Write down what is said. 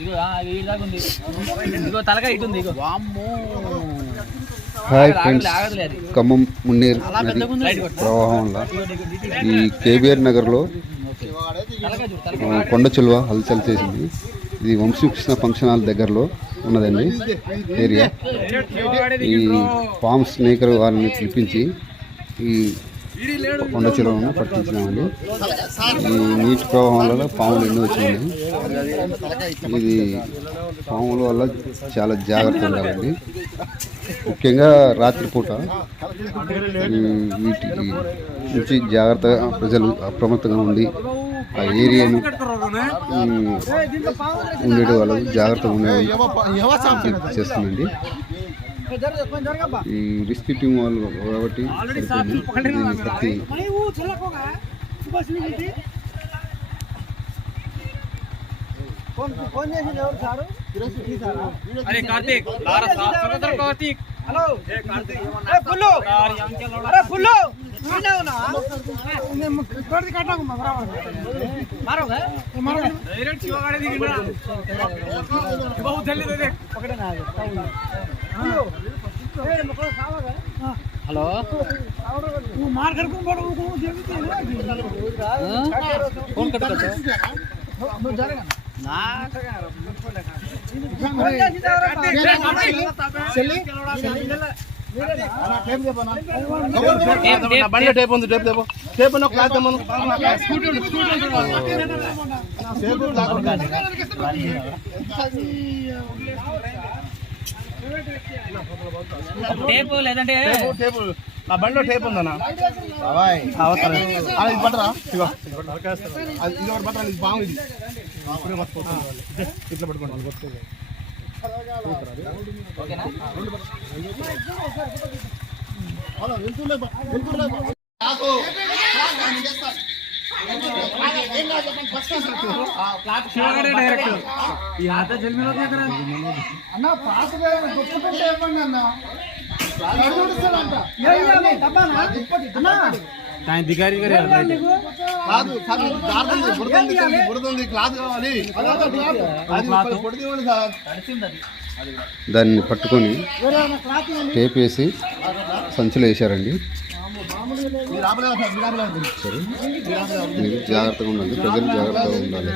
ఇగో ఆ, ఇది ఈడ దాకా ఉంది ఇగో తలకాయ ఇటు ఉంది ఇగో హాయ్ ఫ్రెండ్స్. ఖమ్మం మున్నేరు నది రైట్ కొట్టు. ప్రవాహం వల్ల ఇగో ఇగో ఇటు, ఇటు. ఈ కేబీఆర్ నగర్లో కొండ చిలువ హల్చల్ చేసింది ఇది వంశీకృష్ణ ఫంక్షన్ హాల్ దగ్గరలో ఉన్నదండి ఏరియా ఈ ఫామ్ స్నేకర్ వారిని పిలిపించి ఈ కొండ చిలువను పట్టించినామండి. ఈ నీటి ప్రవాహం వల్ల పాములు ఎన్నో వచ్చినాయి. ఇది పాముల వల్ల చాలా జాగ్రత్త ఉండాలండి. ముఖ్యంగా రాత్రిపూట వీటికి నుంచి జాగ్రత్తగా ప్రజలు అప్రమత్తంగా ఉండి ఆ ఏరియాను ఉండేటి వాళ్ళు జాగ్రత్తగా ఉండే చేస్తుందండి. ఈ రిస్క్ టీం వాళ్ళు కాబట్టి సరిపోయింది. దీన్ని కత్తి అరే కార్తీక్ లారా సముద్ర కార్తీక్ హలో ఏ ఫుల్లు అరే ఫుల్లు తోడి కట్టాకు మరొక మరొక డైరెక్ట్ శివగాడే దిగినా బహు తెలియదు ఒకటే నాది హలో నువ్వు మార్కెట్ పోవడం ఫోన్ కట్టా బండి టేప్ ఉంది టేప్ టేప్ టేప్ ఉన్న క్లాత్ తెమ్మను టేప్ లేదంటే టేప్ నా బండిలో టేప్ ఉందన్న ఇది పట్టరా ఇది ఒకటి పట్టరా ఇది బాగుంది. ఇట్లా పట్టుకోండి అన్న. పాత గొప్ప పెట్టే ఇవ్వండి అన్న. దాని దిగారి నీకు. కాదు సార్ బురద ఉంది క్లాత్ కావాలి. అది సార్. దాన్ని పట్టుకొని. టేప్ వేసి సంచులు వేశారండి. సార్? మీరు జాగ్రత్తగా ఉండండి. ప్రజలు జాగ్రత్తగా ఉండాలి.